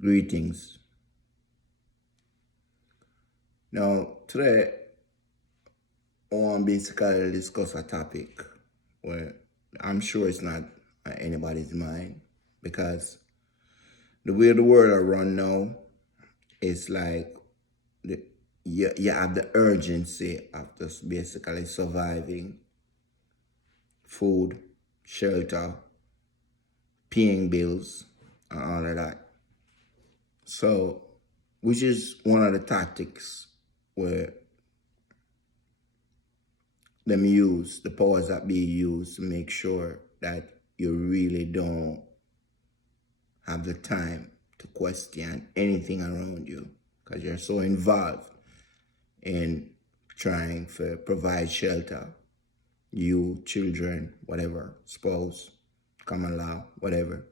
Greetings. Now, today, I want to basically discuss a topic where I'm sure it's not on anybody's mind, because the way the world are run now, it's like you have the urgency of just basically surviving, food, shelter, paying bills, and all of that. So, which is one of the tactics where the powers that be used to make sure that you really don't have the time to question anything around you, because you're so involved in trying to provide shelter, you, children, whatever, spouse, common law, whatever,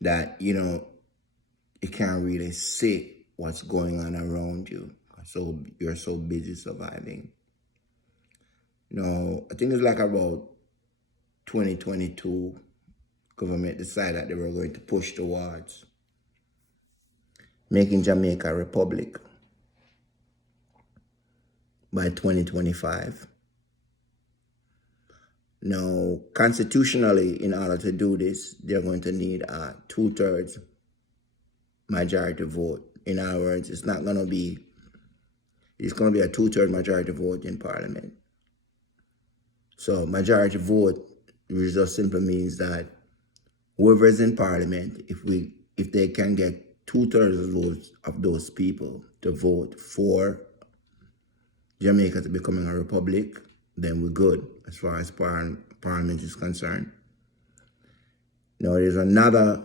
that, you can't really see what's going on around you. So you're so busy surviving. I think it's like about 2022, government decided that they were going to push towards making Jamaica a republic by 2025. Now, constitutionally, in order to do this, they're going to need a 2/3 majority vote. In other words, it's going to be a 2/3 majority vote in Parliament. So majority vote, which just simply means that whoever is in Parliament, if they can get 2/3 of votes of those people to vote for Jamaica to becoming a republic, then we're good as far as Parliament is concerned. Now, there's another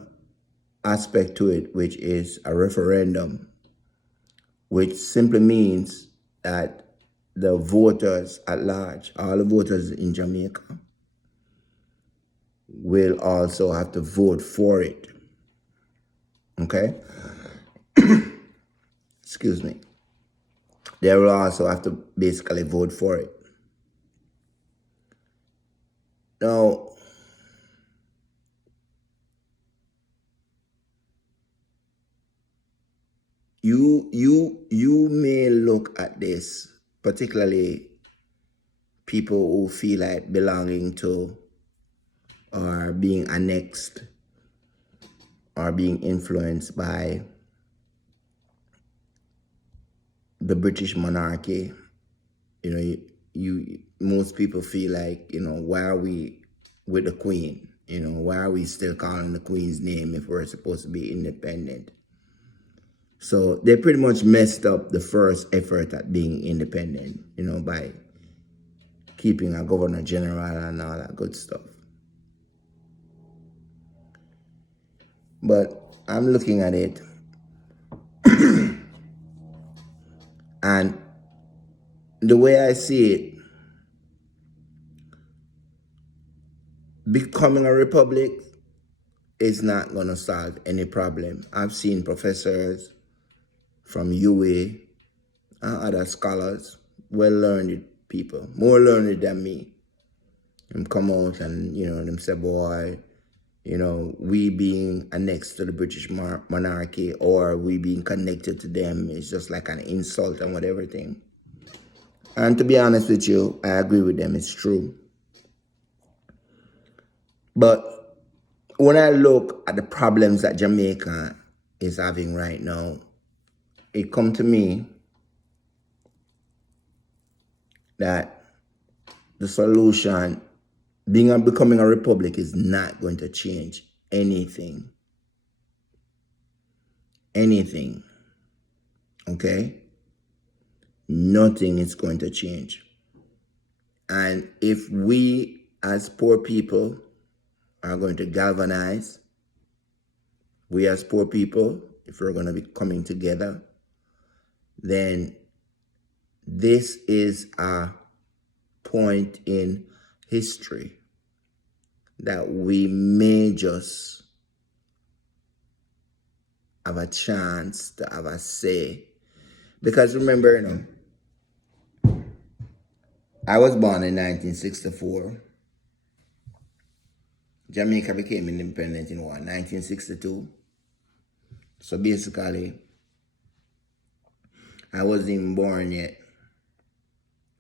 aspect to it, which is a referendum, which simply means that the voters at large, all the voters in Jamaica, will also have to vote for it. Okay? Excuse me. They will also have to basically vote for it. Now, you may look at this, particularly people who feel like belonging to or being annexed or being influenced by the British monarchy. Most people feel like, why are we with the Queen? Why are we still calling the Queen's name if we're supposed to be independent? So they pretty much messed up the first effort at being independent, by keeping a governor general and all that good stuff. But I'm looking at it and the way I see it, becoming a republic is not going to solve any problem. I've seen professors from UA and other scholars, well-learned people, more learned than me, and come out and, them say, boy, we being annexed to the British monarchy or we being connected to them is just like an insult and whatever thing. And to be honest with you, I agree with them. It's true. But when I look at the problems that Jamaica is having right now, it comes to me that the solution, becoming a republic, is not going to change anything. Anything. Okay? Nothing is going to change. And if we as poor people are going to galvanize, we as poor people, if we're going to be coming together, then this is a point in history that we may just have a chance to have a say. Because remember, I was born in 1964. Jamaica became independent in what, 1962? So basically, I wasn't even born yet,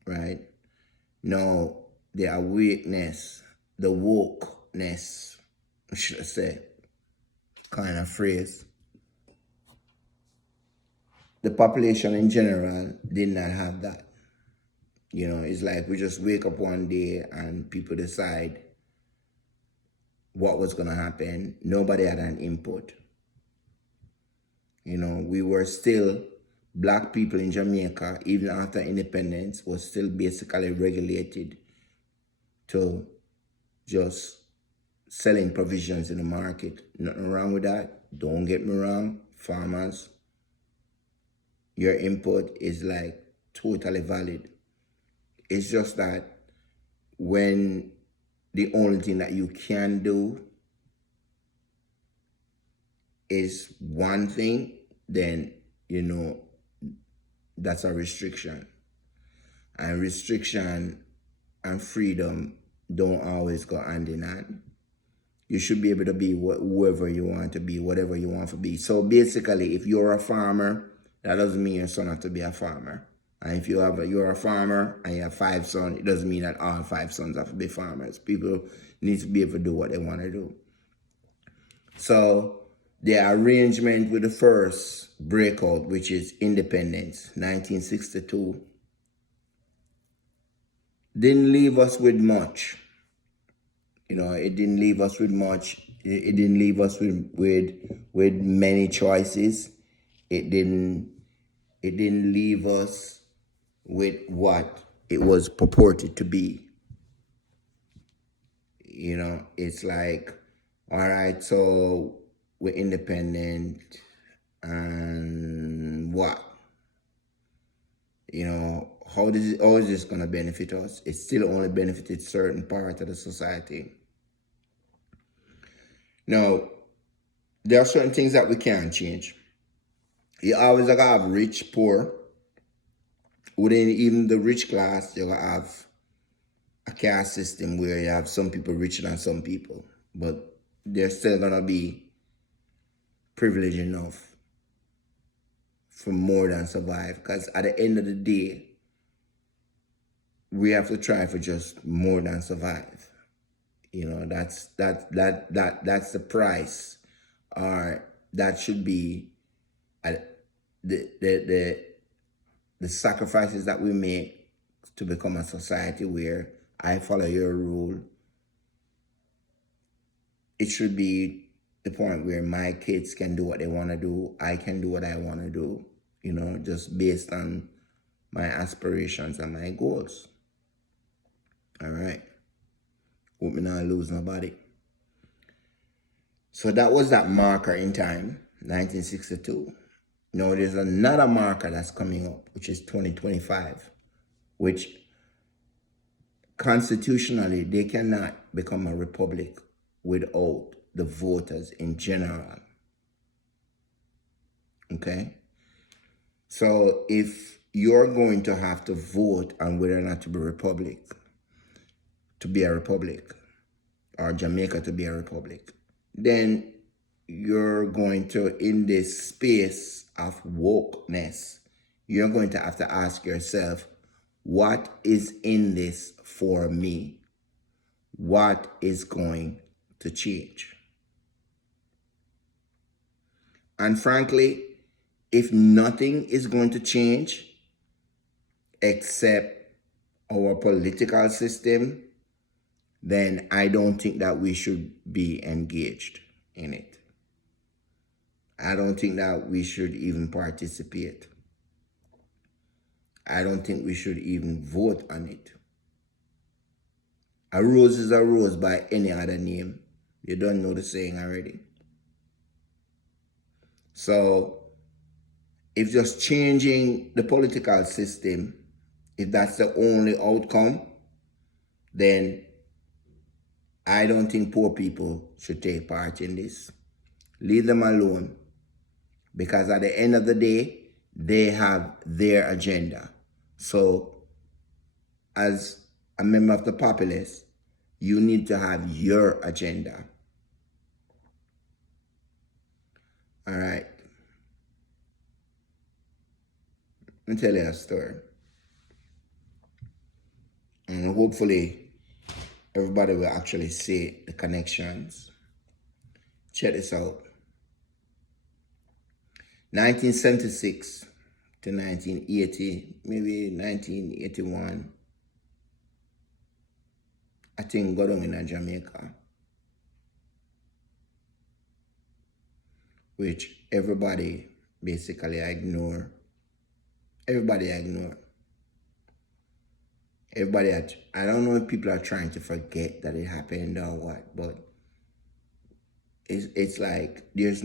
right? No, the awakeness, the wokeness, should I say, kind of phrase. The population in general did not have that. You know, it's like we just wake up one day and people decide what was going to happen. Nobody had an input. You know, we were still, black people in Jamaica, even after independence, was still basically regulated to just selling provisions in the market. Nothing wrong with that. Don't get me wrong, farmers, your input is like totally valid. It's just that when the only thing that you can do is one thing, then, you know, that's a restriction. And restriction and freedom don't always go hand in hand. You should be able to be whoever you want to be, whatever you want to be. So basically, if you're a farmer, that doesn't mean your son has to be a farmer. And if you're a farmer and you have 5 sons, it doesn't mean that all 5 sons have to be farmers. People need to be able to do what they want to do. So the arrangement with the first breakout, which is independence, 1962, didn't leave us with much. You know, it didn't leave us with much. It didn't leave us with many choices. It didn't leave us with what it was purported to be. You know, it's like, all right, so we're independent and what? You know, how is this going to benefit us? It still only benefited certain part of the society. Now, there are certain things that we can't change. You always gotta have rich, poor. Within even the rich class, you gotta have a caste system where you have some people richer than some people, but they're still gonna be privileged enough for more than survive. Because at the end of the day, we have to try for just more than survive. You know, that's the price, or that should be the sacrifices that we make to become a society where I follow your rule. It should be the point where my kids can do what they want to do. I can do what I want to do, you know, just based on my aspirations and my goals. All right. Hope me not lose nobody. So that was that marker in time, 1962. Now there's another marker that's coming up, which is 2025, which constitutionally they cannot become a republic without the voters in general. Okay? So if you're going to have to vote on whether or not to be a republic, or Jamaica to be a republic, then you're going to, in this space of wokeness, you're going to have to ask yourself, what is in this for me? What is going to change? And frankly, if nothing is going to change except our political system, then I don't think that we should be engaged in it. I don't think that we should even participate. I don't think we should even vote on it. A rose is a rose by any other name. You don't know the saying already. So if just changing the political system, if that's the only outcome, then I don't think poor people should take part in this. Leave them alone. Because at the end of the day, they have their agenda. So as a member of the populace, you need to have your agenda. All right. Let me tell you a story. And hopefully everybody will actually see the connections. Check this out. 1976 to 1980, maybe 1981, I think got on in Jamaica, which everybody basically ignore. Everybody ignore. I don't know if people are trying to forget that it happened or what, but it's like there's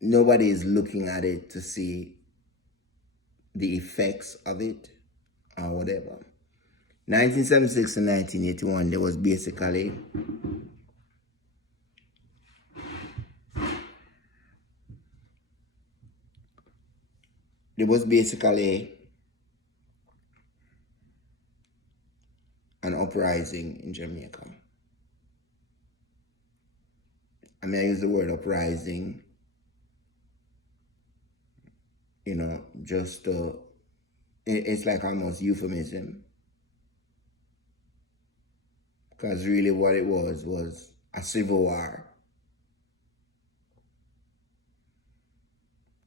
nobody is looking at it to see the effects of it or whatever. 1976 to 1981, there was basically an uprising in Jamaica. I mean, I use the word uprising, just to, it's like almost euphemism. Because really what it was a civil war.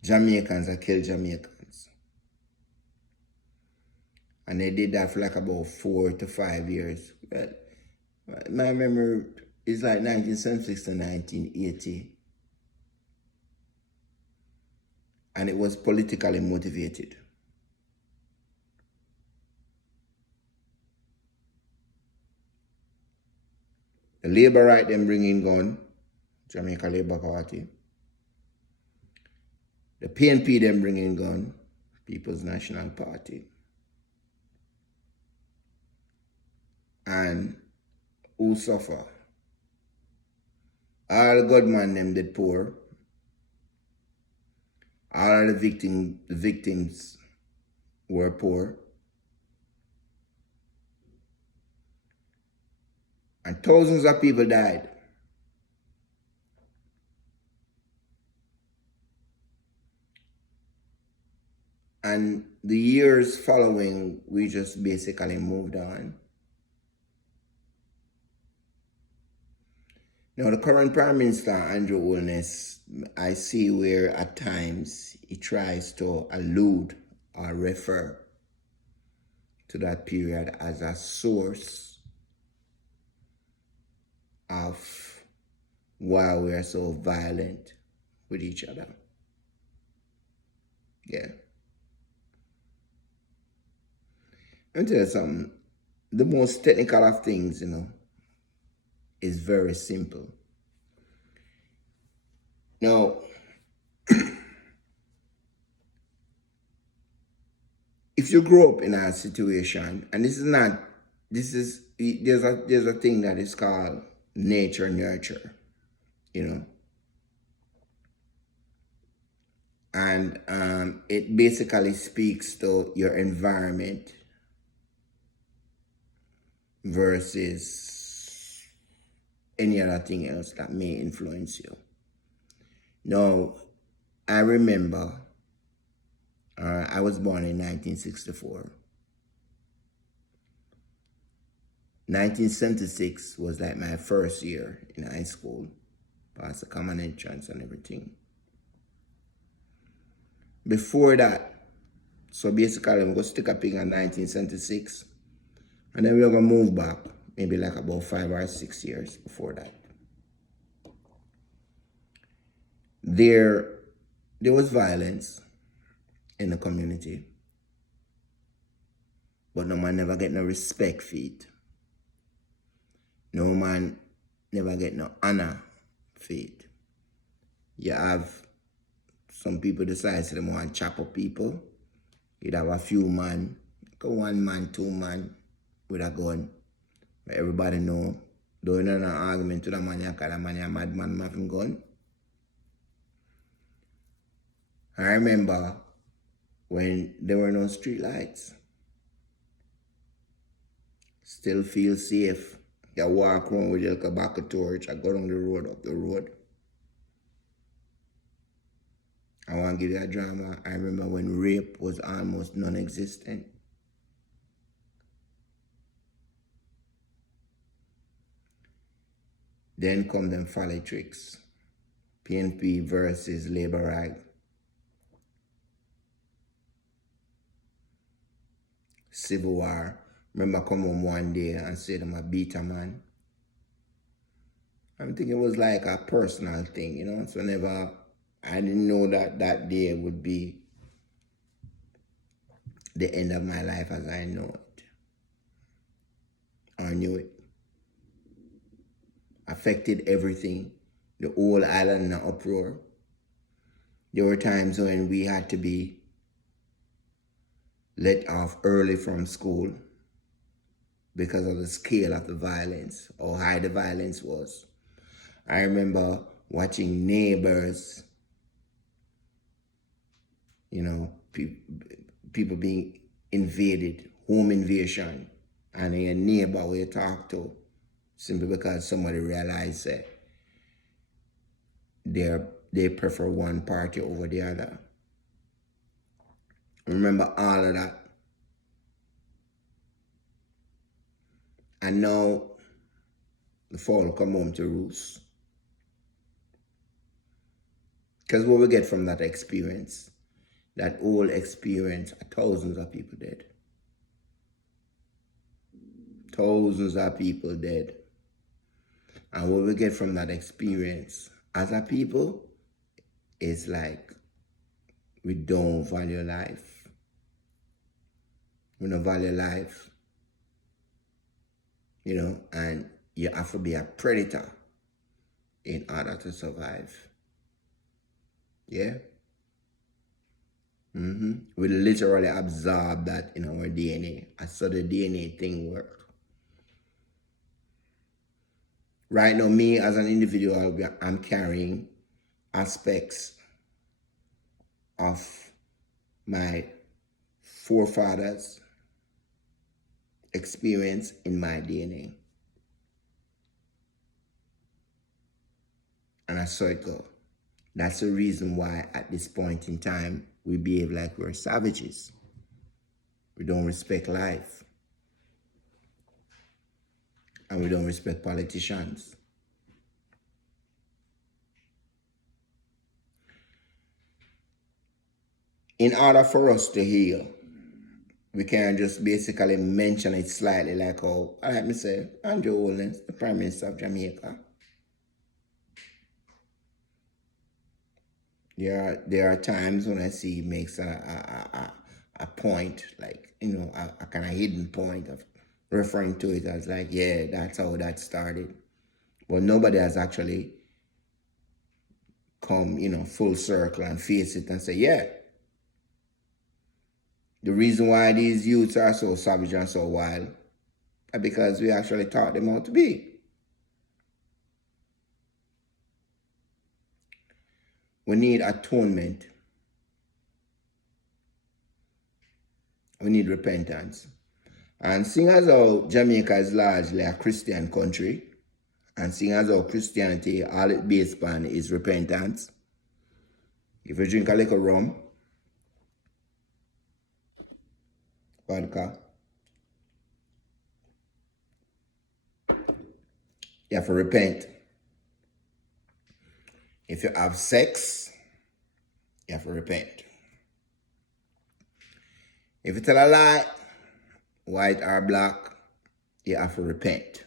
Jamaicans that killed Jamaicans. And they did that for like about 4 to 5 years. But my memory is like 1976 to 1980. And it was politically motivated. The Labour right them bring in gun, Jamaica Labour Party. The PNP them bring in gun, People's National Party. And who suffer? All the gunmen them did poor. All of the victims were poor. And thousands of people died. And the years following, we just basically moved on. Now, the current Prime Minister, Andrew Holness, I see where at times he tries to allude or refer to that period as a source of why we are so violent with each other. Yeah. Let me tell you something. The most technical of things, is very simple. Now, if you grow up in a situation, and there's a thing that is called nature nurture, and it basically speaks to your environment versus any other thing else that may influence you. Now, I remember I was born in 1964. 1976 was like my first year in high school. Passed the common entrance and everything. Before that, so basically I'm going to stick a pin in 1976. And then we're going to move back maybe like about 5 or 6 years before that. There was violence in the community. But no man never get no respect for it. No man never get no honor for it. You have some people decide to them want to chop up people. You'd have a few man, go 1 man, 2 man with a gun. But everybody know, don't know an argument to the man you call a man a madman having gun. I remember when there were no street lights. Still feel safe. You walk around with your tobacco torch, I go down the road, up the road. I want to give you a drama. I remember when rape was almost non-existent. Then come them politics. PNP versus Labour Right. Civil War. Remember come home one day and said I'm a beater man. I'm thinking it was like a personal thing, you know. So never, I didn't know that that day would be the end of my life as I know it. I knew it. Affected everything. The whole island in an uproar. There were times when we had to be let off early from school because of the scale of the violence, or how the violence was. I remember watching neighbors, you know, people being invaded, home invasion, and a neighbor where you talk to, simply because somebody realized that they prefer one party over the other. Remember all of that. And now the fall come home to roost. Because what we get from that experience, that whole experience, thousands of people dead. Thousands of people dead. And what we get from that experience as a people is like, we don't value life. We don't value life. You know, and you have to be a predator in order to survive. Yeah? We literally absorb that in our DNA. I saw the DNA thing work. Right now, me as an individual, I'm carrying aspects of my forefathers' experience in my DNA. And I saw it go. That's the reason why at this point in time, we behave like we're savages. We don't respect life. And we don't respect politicians. In order for us to heal, we can't just basically mention it slightly like how, let me say, Andrew Holness, the Prime Minister of Jamaica. There are times when I see he makes a point, like, you know, a kind of hidden point of referring to it as like, yeah, that's how that started. But nobody has actually come, you know, full circle and face it and say, yeah, the reason why these youths are so savage and so wild is because we actually taught them how to be. We need atonement. We need repentance. And seeing as how Jamaica is largely a Christian country, and seeing as how Christianity, all it based on is repentance, if you drink a little rum, vodka, you have to repent. If you have sex, you have to repent. If you tell a lie, white or black, you have to repent.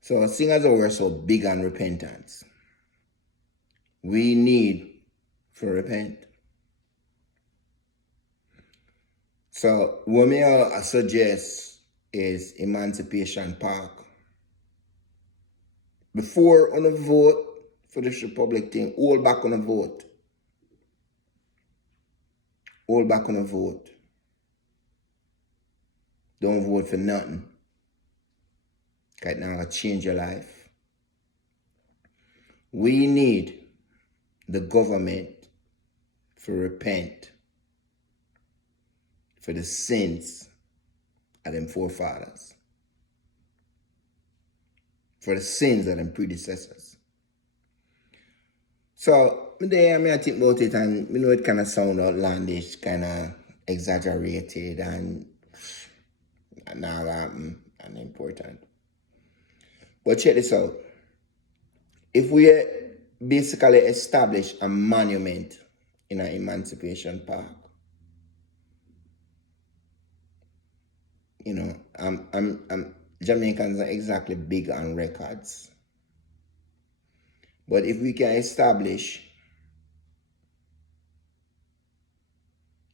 So seeing as though we're so big on repentance, we need to repent. So what I suggest is Emancipation Park. Before on a vote for this Republic thing, hold back on a vote. Hold back on a vote. Don't vote for nothing. Right now, it'll change your life. We need the government to repent for the sins of them forefathers, for the sins of them predecessors. So I think about it, and you know it kind of sound outlandish, kind of exaggerated, and not unimportant. But check this out. If we basically establish a monument in an Emancipation Park, you know, Jamaicans are exactly big on records. But if we can establish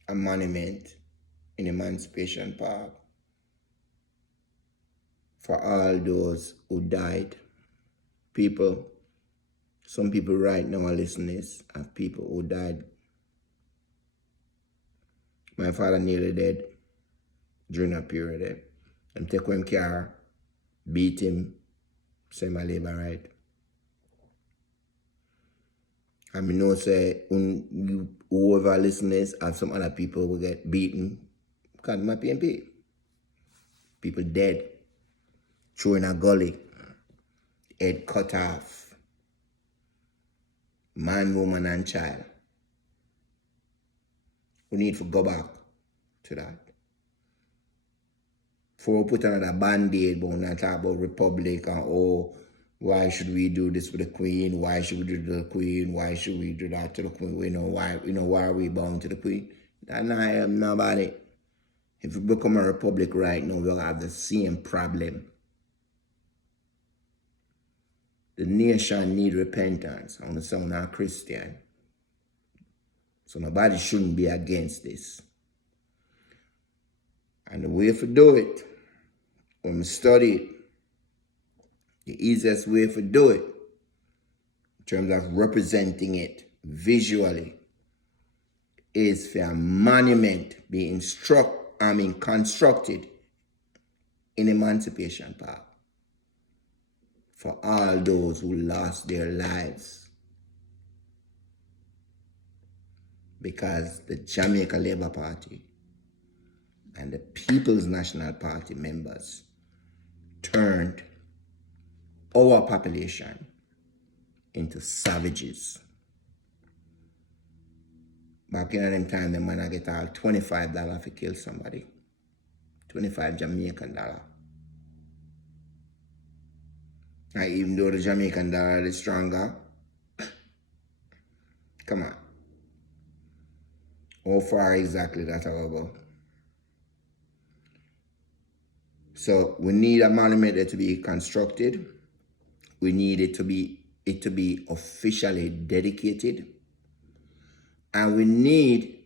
a monument in Emancipation Park for all those who died, some people right now are listening of people who died. My father nearly dead during that period. And take him car, beat him, say my labor right. And I know say whoever listeners and some other people will get beaten because my PMP. People dead, thrown in a gully, head cut off, man, woman, and child. We need to go back to that. Before we put another band-aid, but we're not talking about republic and why should we do this for the Queen? Why should we do to the Queen? Why should we do that to the Queen? Why are we bound to the Queen? That's not nobody. If we become a republic right now, we'll have the same problem. The nation need repentance. I want to sound a Christian. So nobody shouldn't be against this. And the way to do it, when we study it, the easiest way to do it, in terms of representing it visually, is for a monument being constructed in Emancipation Park for all those who lost their lives because the Jamaica Labour Party and the People's National Party members turned our population into savages. Back in them time, the man get all $25 to kill somebody. 25 Jamaican dollar. And even though the Jamaican dollar is stronger, come on. How far exactly that all about? So we need a monument to be constructed. We need it to be officially dedicated. And we need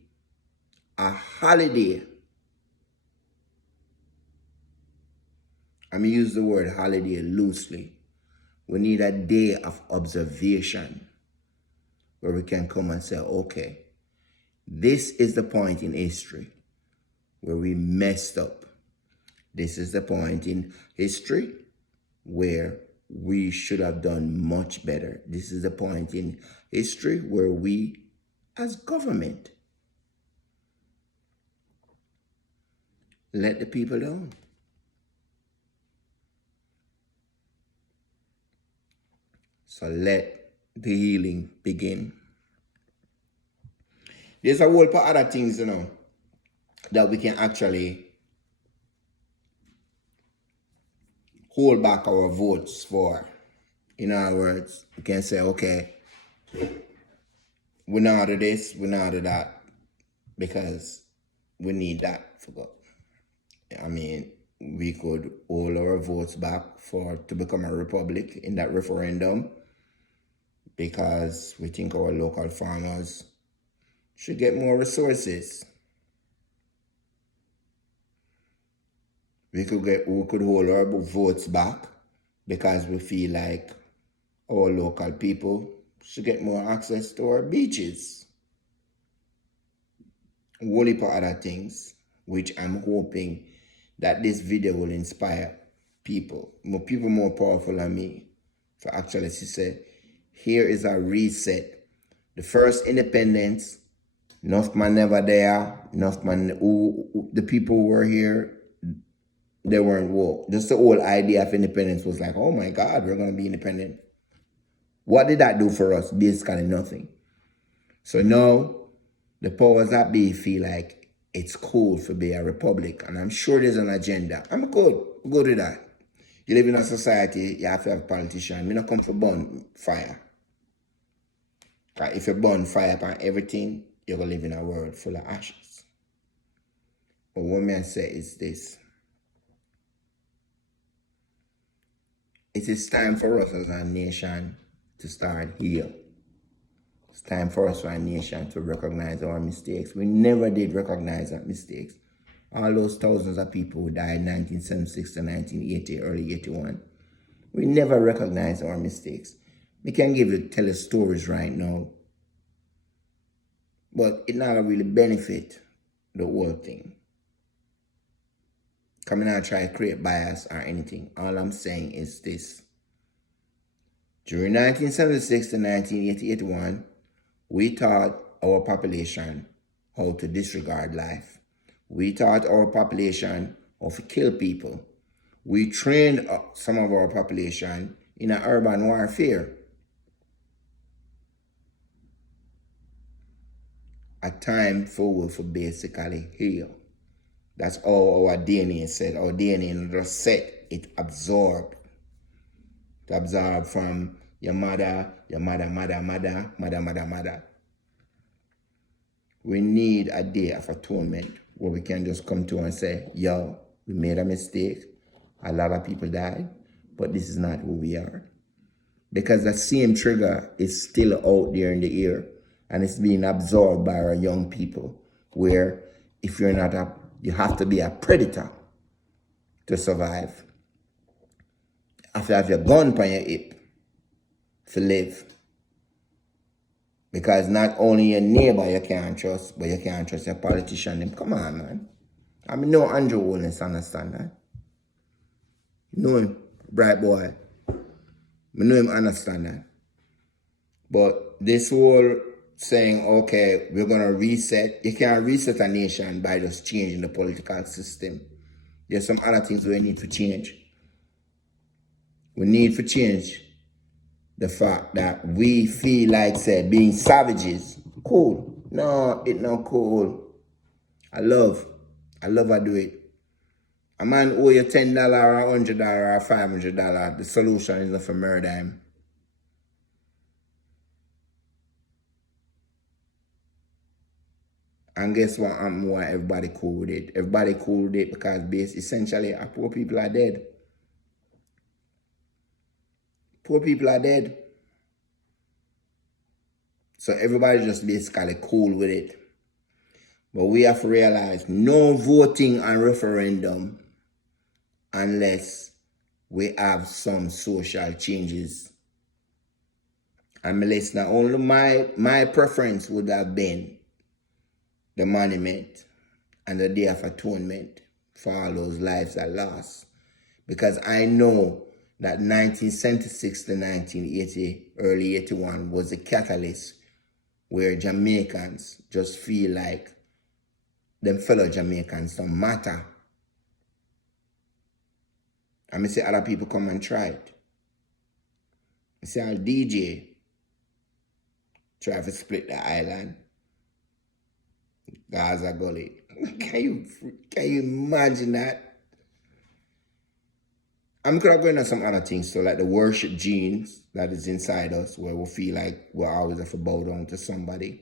a holiday. I mean, use the word holiday loosely. We need a day of observation where we can come and say, okay, this is the point in history where we messed up. This is the point in history where we should have done much better. This is the point in history where we, as government, let the people down. So let the healing begin. There's a whole lot of other things, that we can actually hold back our votes for. In other words, we can say, okay, we not do this, we not do that, because we need that for God. I mean, we could hold our votes back to become a republic in that referendum because we think our local farmers should get more resources. We could hold our votes back because we feel like our local people should get more access to our beaches. A whole heap of other things, which I'm hoping that this video will inspire people more powerful than me, for actually to say, here is a reset. The first independence, enough man never there, enough man the people who were here, they weren't woke. Just the whole idea of independence was like, oh my God, we're going to be independent. What did that do for us? Basically nothing. So now the powers that be feel like it's cool to be a republic, and I'm sure there's an agenda. I'm good with that. You live in a society, you have to have a politician. Me not come for burn fire. If you burn fire upon everything, you're going to live in a world full of ashes. But what I say is this. It is time for us as a nation to start heal. It's time for us as a nation to recognize our mistakes. We never did recognize our mistakes. All those thousands of people who died 1976 to 1980, early 81. We never recognized our mistakes. We can tell you stories right now, but it not really benefit the whole thing. Coming out try to create bias or anything. All I'm saying is this. During 1976 to 1981, we taught our population how to disregard life. We taught our population how to kill people. We trained some of our population in an urban warfare. A time for basically heal. That's all our DNA said. Our DNA just said it absorbed. It absorbed from your mother. We need a day of atonement where we can just come to and say, yo, we made a mistake. A lot of people died, but this is not who we are. Because the same trigger is still out there in the air, and it's being absorbed by our young people, where if you're not you have to be a predator to survive. You have to have your gun on your hip to live. Because not only your neighbor you can't trust, but you can't trust your politician. Come on, man. I mean, no Andrew Holness understand that. You know him, bright boy. I know him understand that. But this whole saying, okay, we're going to reset. You can't reset a nation by just changing the political system. There's some other things we need to change. We need to change the fact that we feel like, say, being savages. Cool. No, it's not cool. I love I do it. A man owe you $10 or $100 or $500. The solution is not for murder him. And guess what? Why everybody cool with it. Everybody cool with it because essentially poor people are dead. Poor people are dead. So everybody just basically cool with it. But we have to realize no voting on referendum unless we have some social changes. And my listener, only my preference would have been the monument and the Day of Atonement for all those lives that lost. Because I know that 1976 to 1980, early 81 was the catalyst where Jamaicans just feel like them fellow Jamaicans don't matter. And I say other people come and try it. I say our DJ try to split the island. Gaza Gully. Can you imagine that? I'm going to some other things, so like the worship genes that is inside us, where we feel like we always have to bow down to somebody.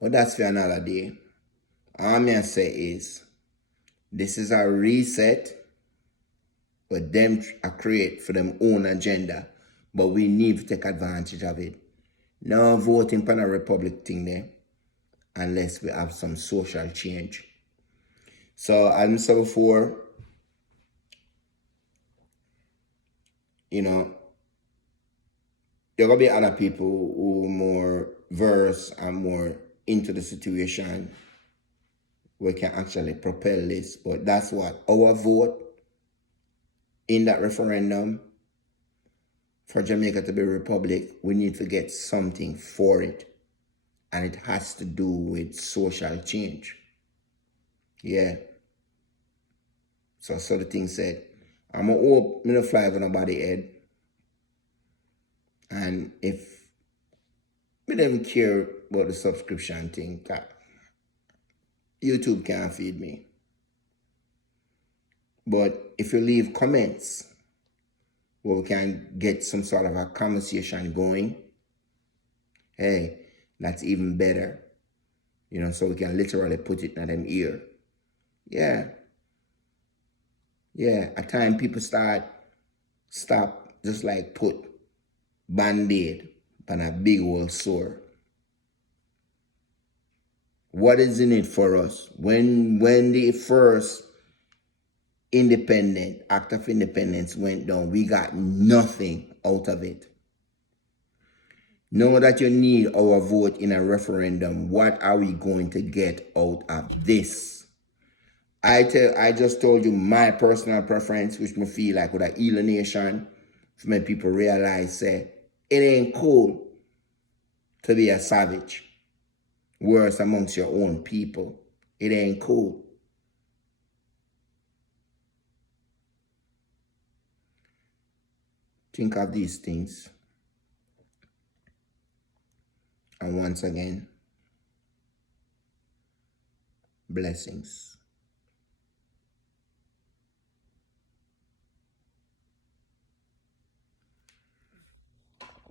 But that's for another day. All I'm going to say is, this is a reset, but them create for them own agenda, but we need to take advantage of it. No voting for a republic thing there, unless we have some social change. So, as I said before, you know, there are going to be other people who are more versed and more into the situation. We can actually propel this. But that's what our vote in that referendum for Jamaica to be a republic, we need to get something for it. And it has to do with social change. Yeah. So the thing said, I'm going to hope me no fly over nobody's head. And if We don't care about the subscription thing. YouTube can't feed me. But if you leave comments where we can get some sort of a conversation going, hey, that's even better. You know, so we can literally put it in them ear. Yeah. Yeah. At times people stop, just like put Band-Aid on a big old sore. What is in it for us? When the first act of independence went down, we got nothing out of it. Know that you need our vote in a referendum. What are we going to get out of this? I just told you my personal preference, which me feel like with a heal nation, to make people realize say it ain't cool to be a savage. Worse amongst your own people. It ain't cool. Think of these things. And once again, blessings.